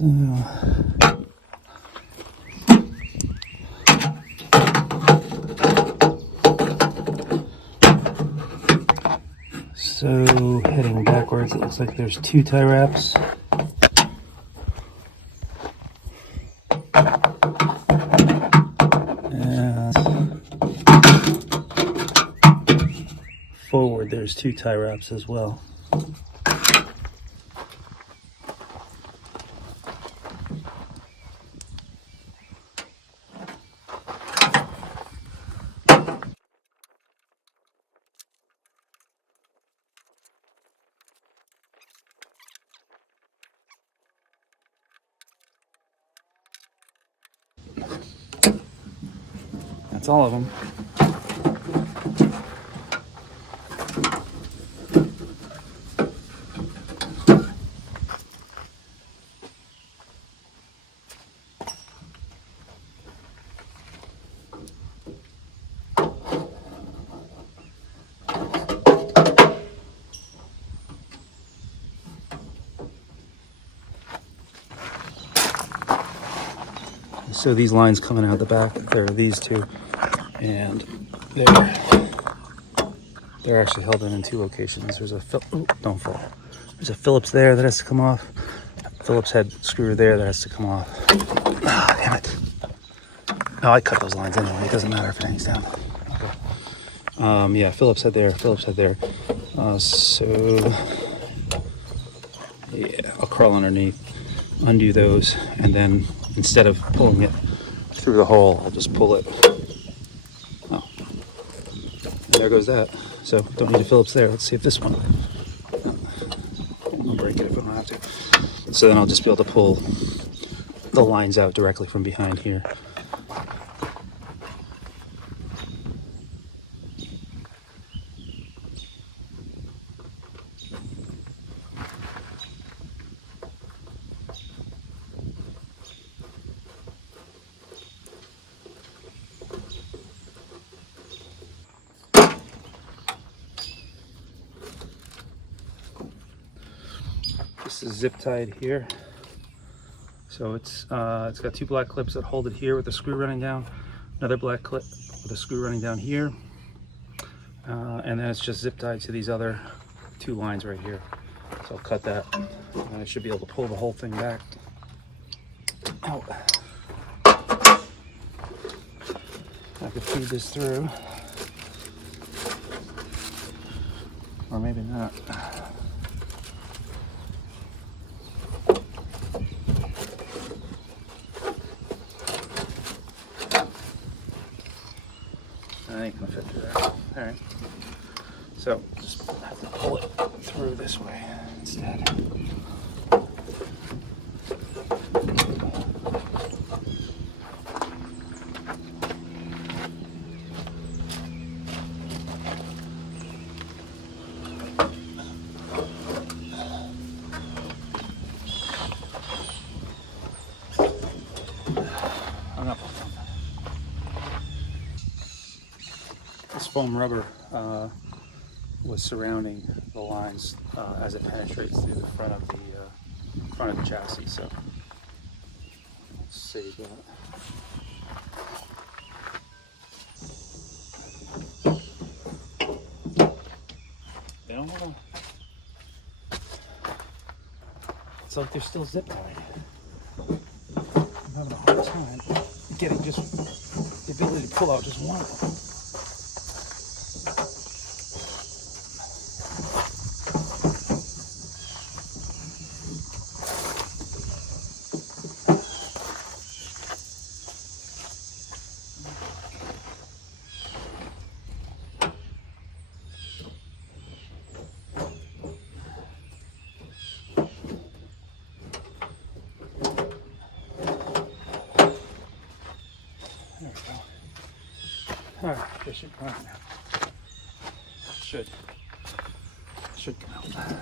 So heading backwards, it looks like there's 2 tie wraps. And forward, there's 2 tie wraps as well. That's all of them. So these lines coming out the back, there are these 2, and they're actually held in 2 locations. There's a don't fall. There's a Phillips there that has to come off. Phillips head screw there that has to come off. Ah, damn it! No, I cut those lines anyway. It doesn't matter if it hangs down. Okay. Yeah, Phillips head there. Phillips head there. So yeah, I'll crawl underneath, undo those, and then instead of pulling it through the hole, I'll just pull it. Oh, and there goes that. So don't need a Phillips there. Let's see if this one. I'll break it if I don't have to. So then I'll just be able to pull the lines out directly from behind here. This is zip tied here, so it's got 2 black clips that hold it here with the screw running down, another black clip with a screw running down here, and then it's just zip tied to these other 2 lines right here. So I'll cut that, and I should be able to pull the whole thing back. Ow. I could feed this through, or maybe not. I ain't gonna fit through that. All right. So just have to pull it through this way instead. This foam rubber was surrounding the lines as it penetrates through the front of the chassis. So let's save that. They don't want to. It's like they're still zip tied. I'm having a hard time getting just the ability to pull out just one of them. There we go. Alright, this should come out now. Should come out.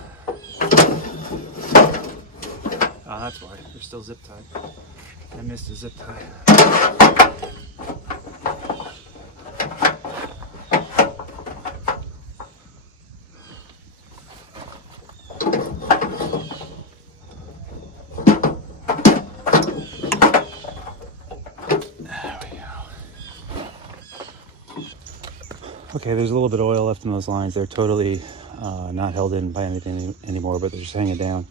Ah, that's why. They're still zip tied. I missed a zip tie. Okay, there's a little bit of oil left in those lines. They're totally not held in by anything anymore, but they're just hanging down.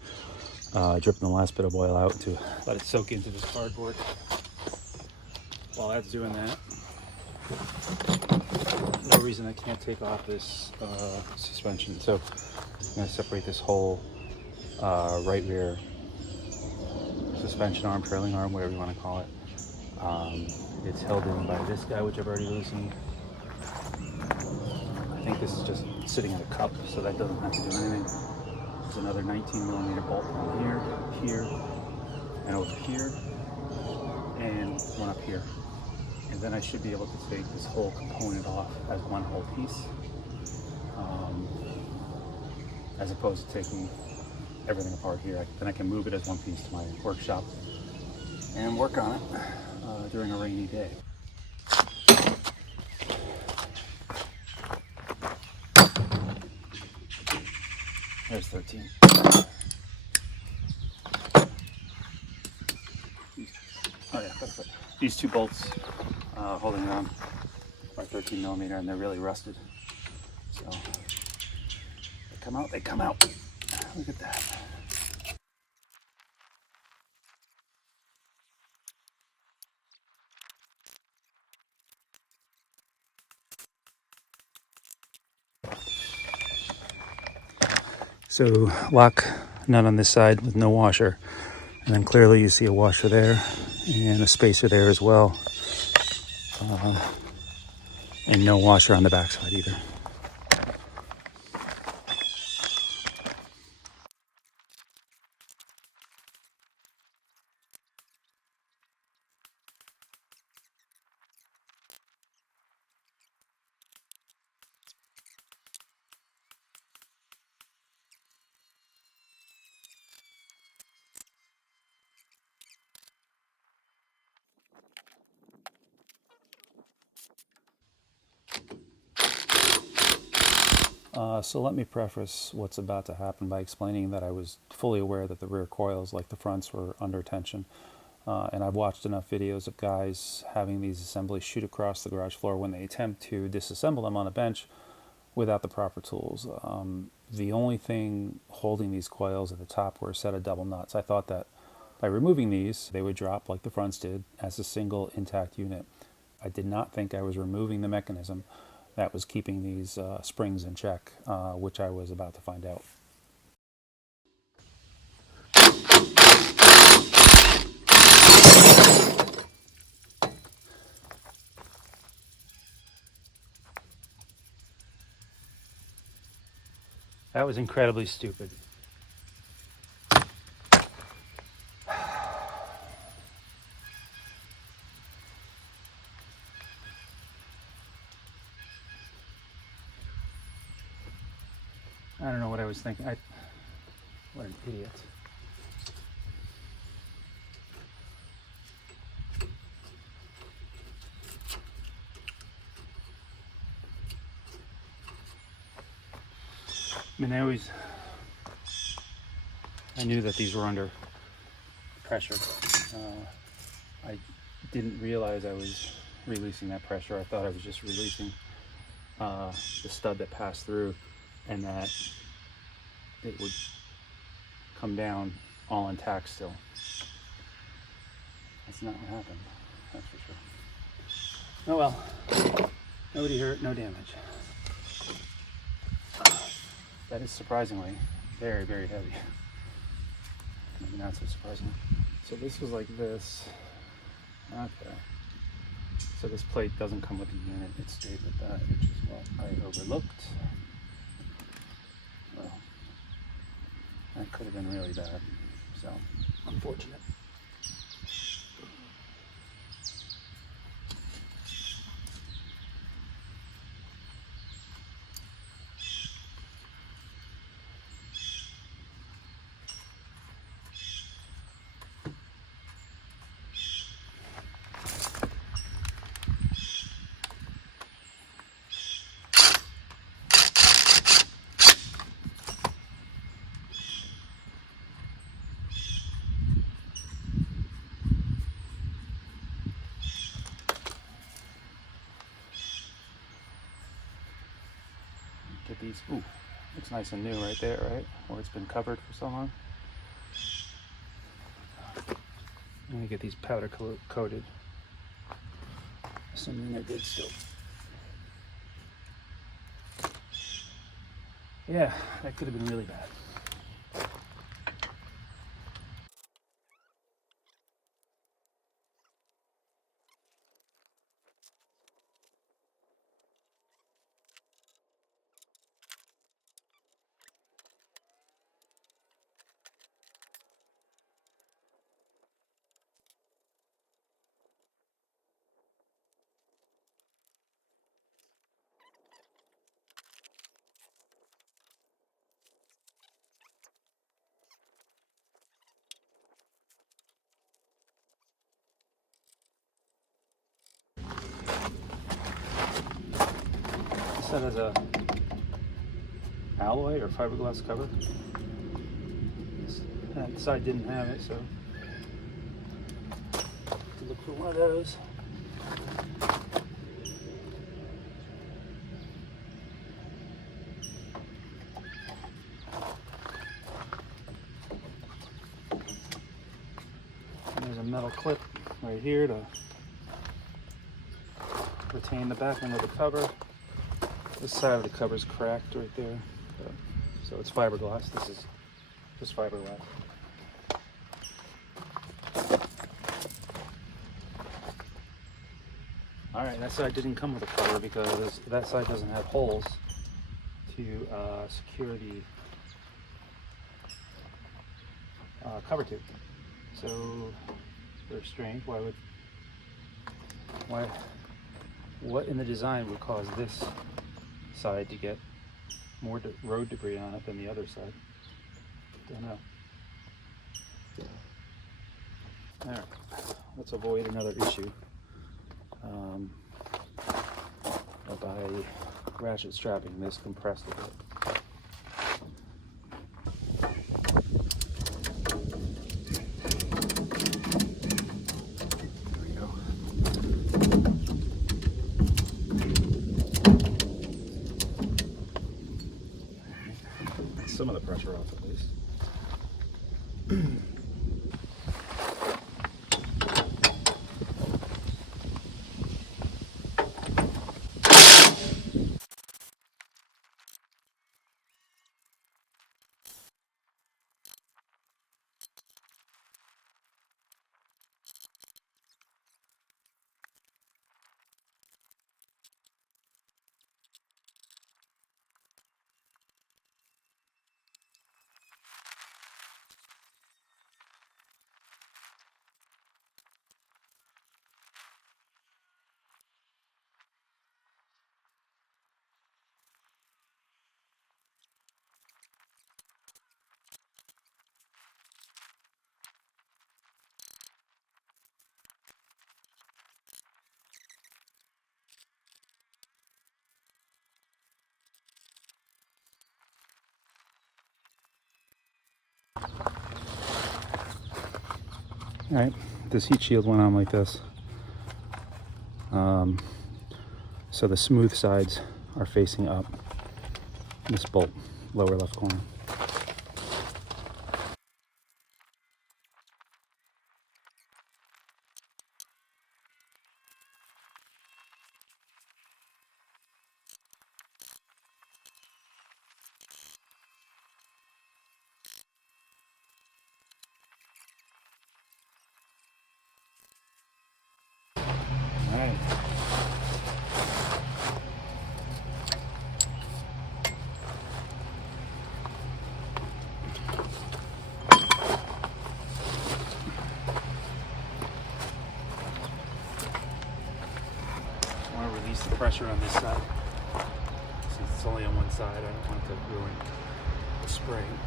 Dripping the last bit of oil out to let it soak into this cardboard. While that's doing that, no reason I can't take off this suspension. So I'm going to separate this whole right rear suspension arm, trailing arm, whatever you want to call it. It's held in by this guy, which I've already loosened. I think this is just sitting in a cup, so that doesn't have to do anything. There's another 19mm bolt on here, here, and over here, and one up here. And then I should be able to take this whole component off as one whole piece, as opposed to taking everything apart here. Then I can move it as one piece to my workshop and work on it during a rainy day. There's 13. Oh yeah, that's it. These two bolts holding it on are 13mm, and they're really rusted. So they come out, they come out. Look at that. So lock nut on this side with no washer, and then clearly you see a washer there and a spacer there as well, and no washer on the back side either. So let me preface what's about to happen by explaining that I was fully aware that the rear coils, like the fronts, were under tension. And I've watched enough videos of guys having these assemblies shoot across the garage floor when they attempt to disassemble them on a bench without the proper tools. The only thing holding these coils at the top were a set of double nuts. I thought that by removing these, they would drop like the fronts did as a single intact unit. I did not think I was removing the mechanism that was keeping these springs in check, which I was about to find out. That was incredibly stupid. I don't know what I was thinking. What an idiot. I mean, I knew that these were under pressure. I didn't realize I was releasing that pressure. I thought I was just releasing the stud that passed through, and that it would come down all intact still. That's not what happened, that's for sure. Oh well, nobody hurt, no damage. That is surprisingly very, very heavy. Maybe not so surprising. So this was like this. Okay. So this plate doesn't come with the unit, it stayed with that, which is what I overlooked. Well, that could have been really bad, so unfortunate. Get these. Ooh, looks nice and new right there, right? Where it's been covered for so long. I'm gonna get these powder coated. Assuming they're good still. Yeah, that could have been really bad. This set has a alloy or fiberglass cover. That side didn't have it, so to look for one of those. And there's a metal clip right here to retain the backing of the cover. This side of the cover is cracked right there, so it's fiberglass. This is just fiberglass. All right, that side didn't come with a cover because that side doesn't have holes to secure the cover tube. So very strange. What in the design would cause this side to get more road debris on it than the other side? Don't know. All right, let's avoid another issue by ratchet strapping this compressed a bit. There we go. Some of the pressure off at least. All right, this heat shield went on like this. So the smooth sides are facing up. This bolt, lower left corner. All right. I want to release the pressure on this side. Since it's only on one side, I don't want it to ruin the spring.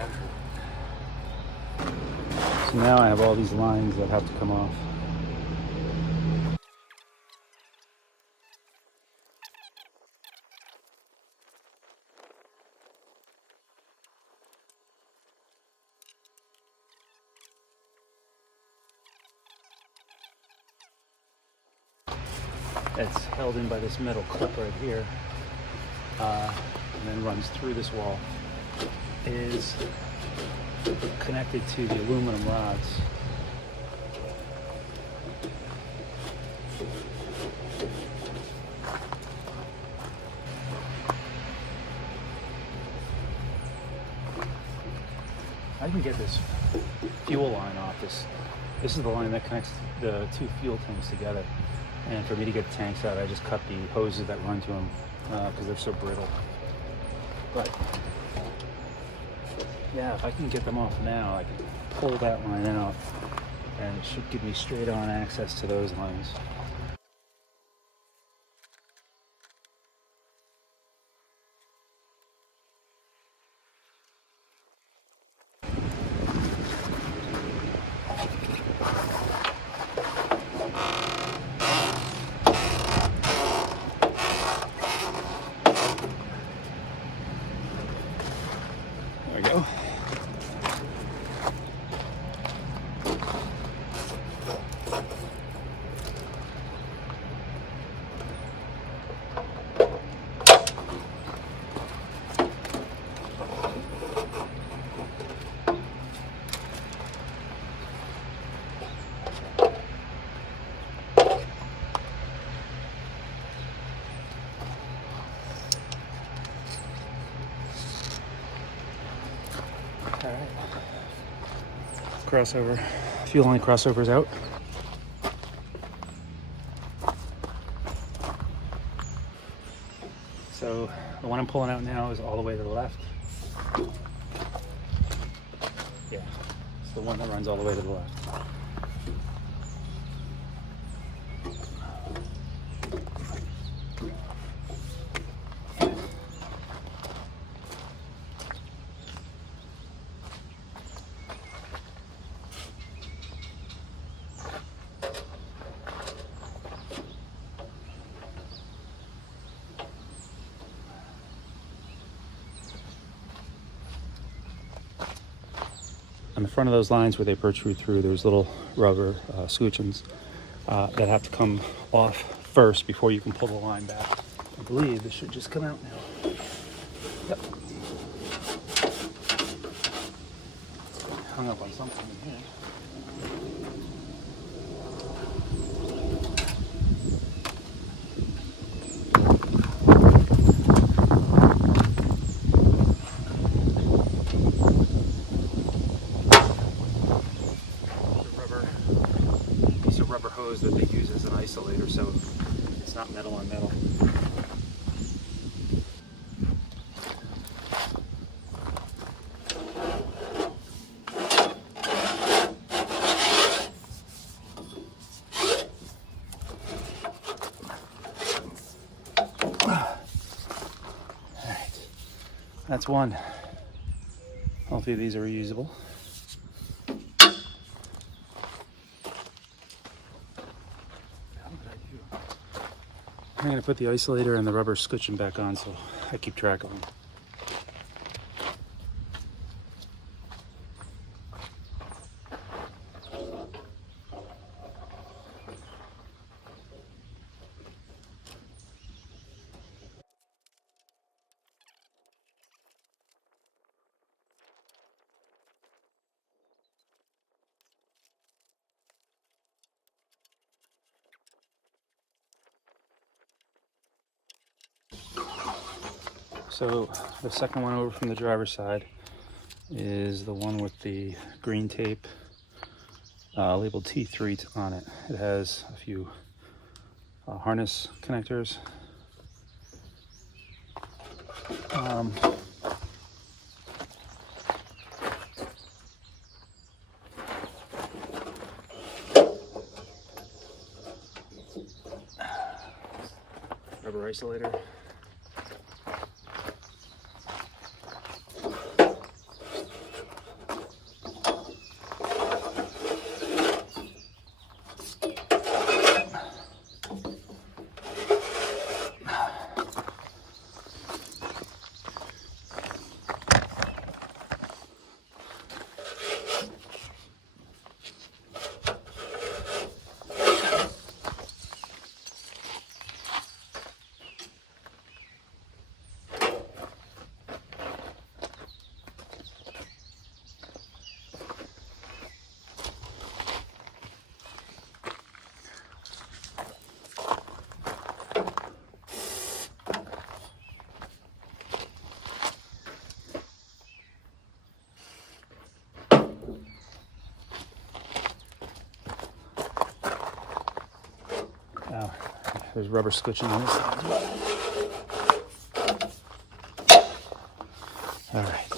Yeah. So now I have all these lines that have to come off. It's held in by this metal clip right here, and then runs through this wall. It is connected to the aluminum rods. I can get this fuel line off this. This is the line that connects the two fuel tanks together. And for me to get the tanks out, I just cut the hoses that run to them because they're so brittle. But yeah, if I can get them off now, I can pull that line out and it should give me straight on access to those lines. There we go. All right. Crossover, fuel line crossover's out. So the one I'm pulling out now is all the way to the left. Yeah, it's the one that runs all the way to the left. On the front of those lines where they protrude through, there's little rubber scutcheons that have to come off first before you can pull the line back. I believe this should just come out now. Yep. Hung up on something in here. Rubber hose that they use as an isolator, so it's not metal on metal. All right, that's one. Hopefully these are reusable. I'm going to put the isolator and the rubber scutcheon back on so I keep track of them. So the second one over from the driver's side is the one with the green tape labeled T3 on it. It has a few harness connectors. Rubber isolator. There's rubber scotching on this side as well. All right.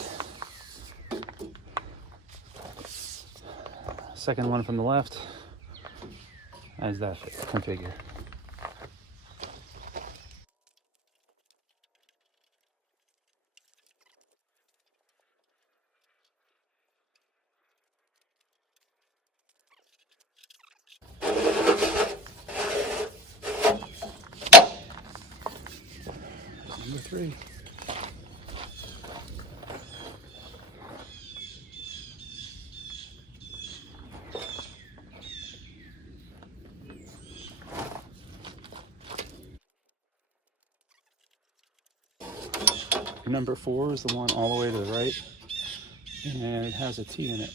Second one from the left. How does that fit? Configure. Number 3. Number 4 is the one all the way to the right, and it has a T in it.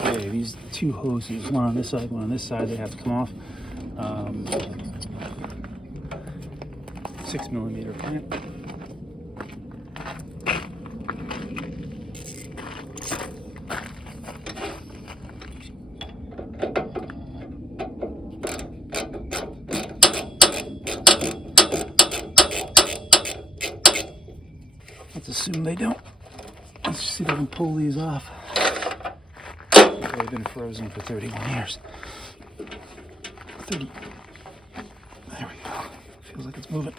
Okay, these 2 hoses, one on this side, one on this side, they have to come off. 6mm clamp. Let's assume they don't. Let's see if I can pull these off. They've been frozen for 31 years. 30. There we go. Feels like it's moving.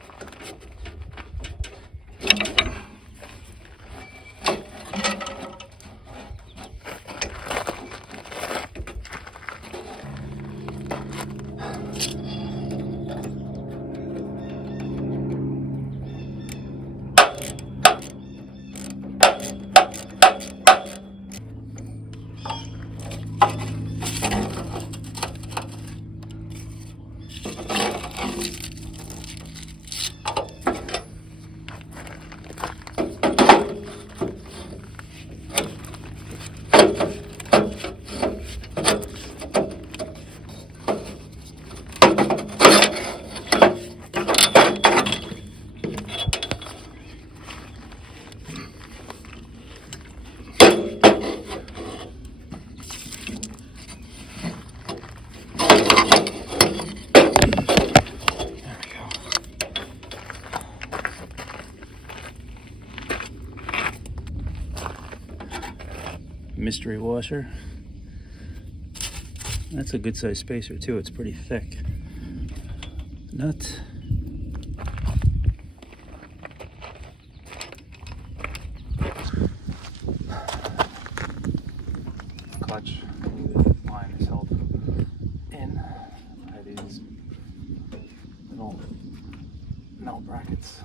Mystery washer. That's a good size spacer too, it's pretty thick. Nut. Clutch line is held in by these little metal brackets.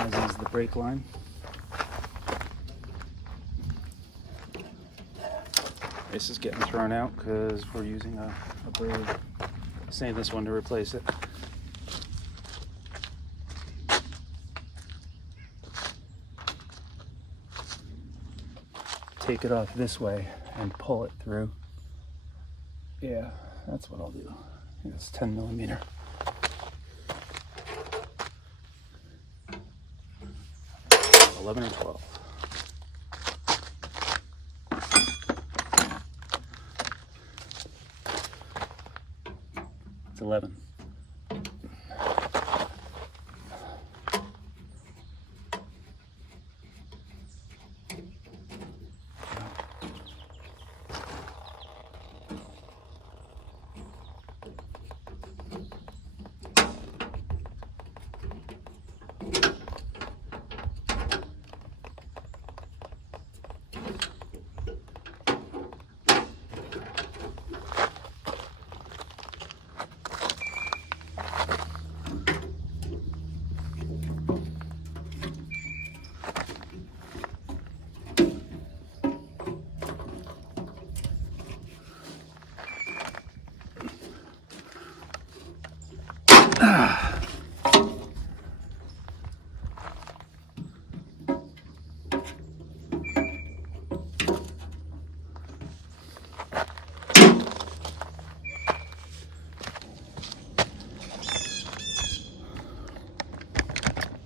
As is the brake line. This is getting thrown out because we're using a blade. Save this one to replace it. Take it off this way and pull it through. Yeah, that's what I'll do. It's 10 millimeter. $11 or $12. It's 11.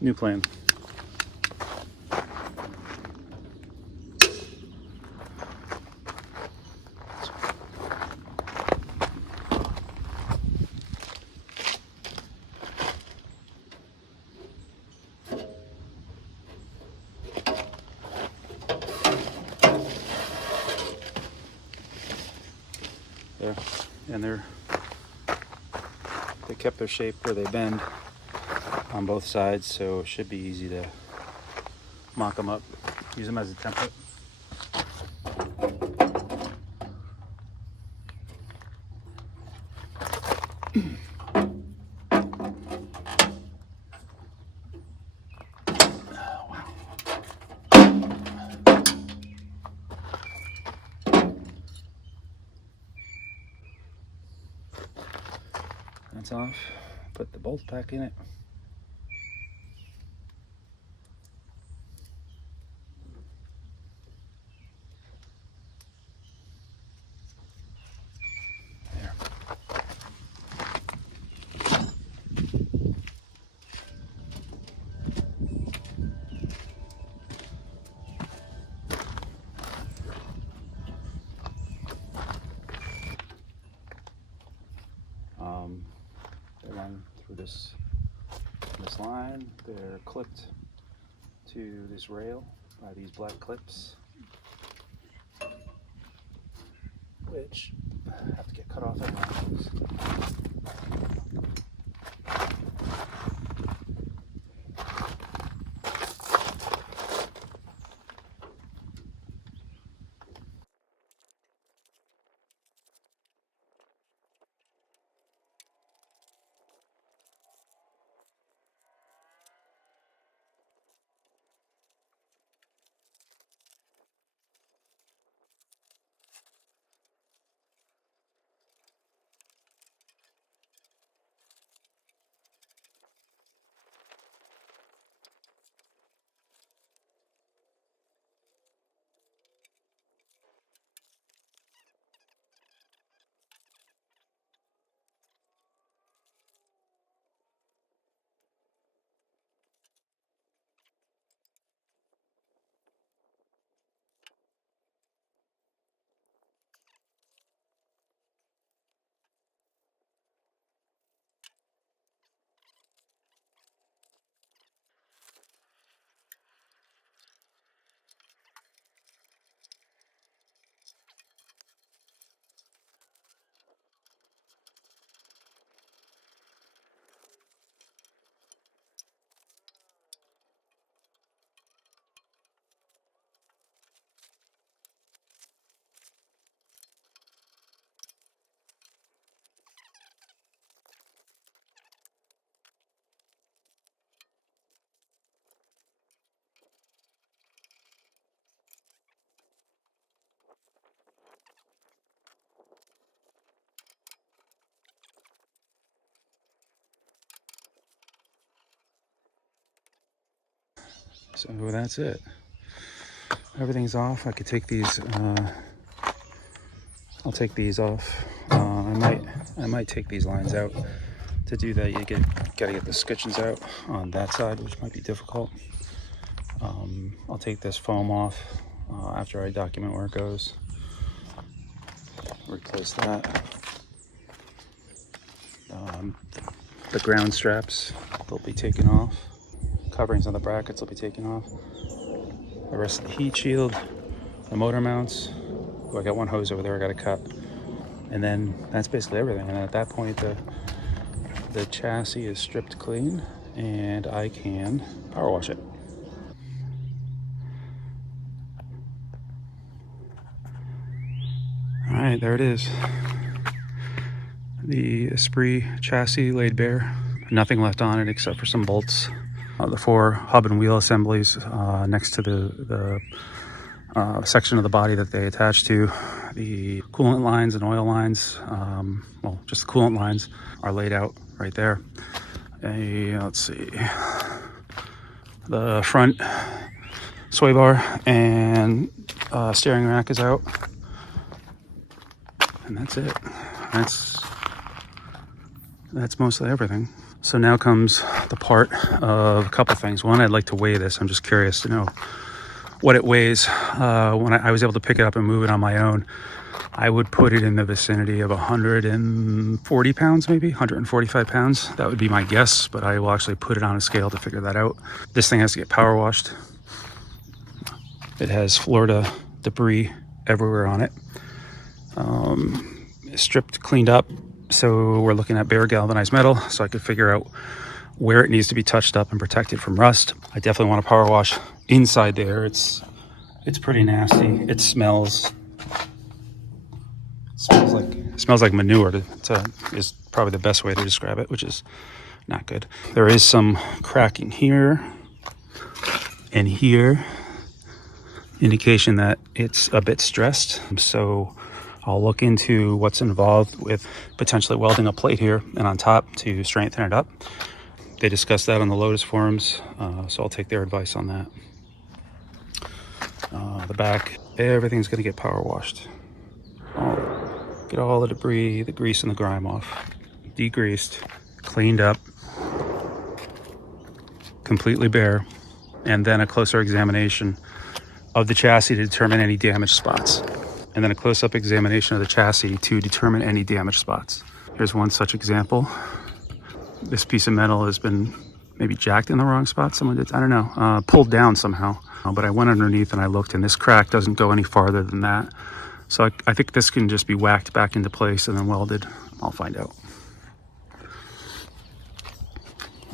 New plan. There, and they kept their shape where they bend on both sides, so it should be easy to mock them up, use them as a template. That's off. Put the bolt back in it. There. They run through this line. They're clipped to this rail by these black clips, which have to get cut off at lines. So that's it. Everything's off. I could take these. I'll take these off. I might take these lines out. To do that, you gotta get the scutcheons out on that side, which might be difficult. I'll take this foam off after I document where it goes. Replace that. The ground straps, they'll be taken off. Coverings on the brackets will be taken off. The rest of the heat shield, the motor mounts. Oh, I got one hose over there I gotta cut. And then that's basically everything. And at that point, the chassis is stripped clean and I can power wash it. All right, there it is. The Esprit chassis laid bare. Nothing left on it except for some bolts. The 4 hub and wheel assemblies next to the section of the body that they attach to. The coolant lines and oil lines, well, just the coolant lines are laid out right there. Let's see, the front sway bar and steering rack is out, and that's it. That's mostly everything. So now comes the part of a couple things. One, I'd like to weigh this. I'm just curious to know what it weighs. When I was able to pick it up and move it on my own, I would put it in the vicinity of 140 pounds, maybe 145 pounds. That would be my guess, but I will actually put it on a scale to figure that out. This thing has to get power washed. It has Florida debris everywhere on it. Stripped, cleaned up. So we're looking at bare galvanized metal, so I could figure out where it needs to be touched up and protected from rust. I definitely want to power wash inside there. It's pretty nasty. It smells like manure. Is probably the best way to describe it, which is not good. There is some cracking here and here, indication that it's a bit stressed. So I'll look into what's involved with potentially welding a plate here and on top to strengthen it up. They discussed that on the Lotus forums, so I'll take their advice on that. The back, everything's gonna get power washed. Get all the debris, the grease and the grime off. Degreased, cleaned up, completely bare, and then a closer examination of the chassis to determine any damaged spots. And then a close-up examination of the chassis to determine any damaged spots. Here's one such example. This piece of metal has been maybe jacked in the wrong spot. Someone did, I don't know, pulled down somehow. But I went underneath and I looked, and this crack doesn't go any farther than that. So I think this can just be whacked back into place and then welded. I'll find out.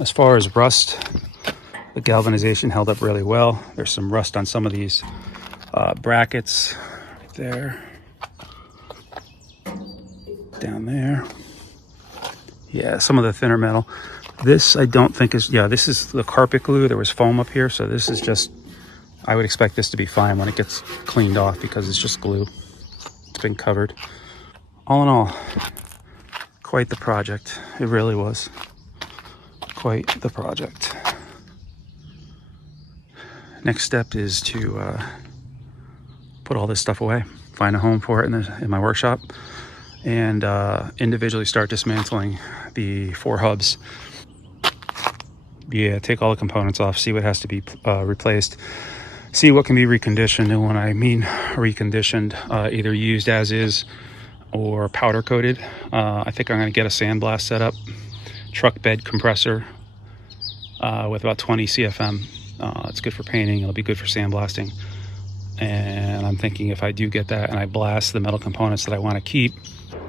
As far as rust, the galvanization held up really well. There's some rust on some of these brackets. There, down there. Yeah, some of the thinner metal. This I don't think is, yeah, this is the carpet glue. There was foam up here, so this is just, I would expect this to be fine when it gets cleaned off because it's just glue. It's been covered. All in all, quite the project. It really was quite the project. Next step is to put all this stuff away, find a home for it in my workshop, and individually start dismantling the 4 hubs. Yeah, take all the components off, see what has to be replaced, see what can be reconditioned. And when I mean reconditioned, either used as is or powder coated. I think I'm going to get a sandblast set up, truck bed compressor with about 20 CFM. It's good for painting, it'll be good for sandblasting. And I'm thinking if I do get that and I blast the metal components that I want to keep,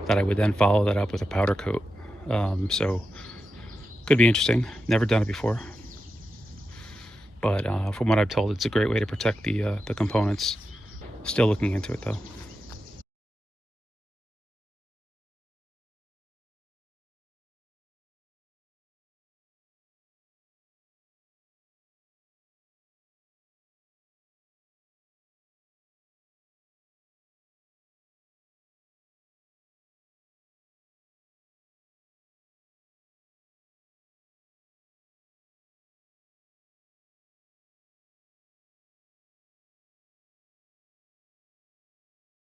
that I would then follow that up with a powder coat. So could be interesting. Never done it before. But from what I've told, it's a great way to protect the components. Still looking into it though.